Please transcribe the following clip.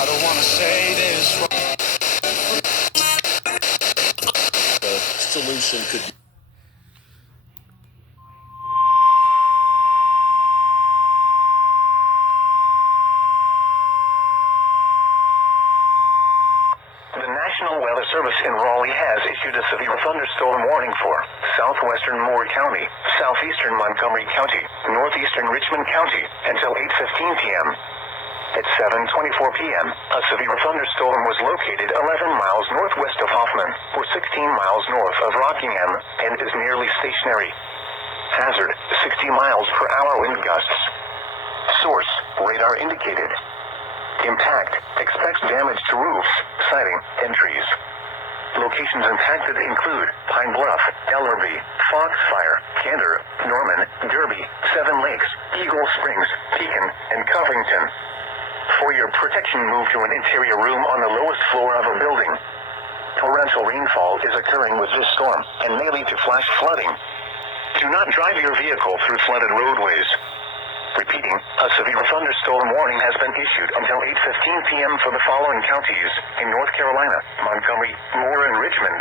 I don't want to say this wrong. The solution could be. The National Weather Service in Raleigh has issued a severe thunderstorm warning for southwestern Moore County, southeastern Montgomery County, northeastern Richmond County until 8:15 p.m. At 7:24 p.m., a severe thunderstorm was located 11 miles northwest of Hoffman, or 16 miles north of Rockingham, and is nearly stationary. Hazard, 60 miles per hour wind gusts. Source, radar indicated. Impact, expects damage to roofs, siding, and trees. Locations impacted include Pine Bluff, Ellerby, Foxfire, Candor, Norman, Derby, Seven Lakes, Eagle Springs, Pekin, and Covington. For your protection, move to an interior room on the lowest floor of a building. Torrential rainfall is occurring with this storm and may lead to flash flooding. Do not drive your vehicle through flooded roadways. Repeating, a severe thunderstorm warning has been issued until 8:15 p.m. for the following counties in North Carolina, Montgomery, Moore, and Richmond.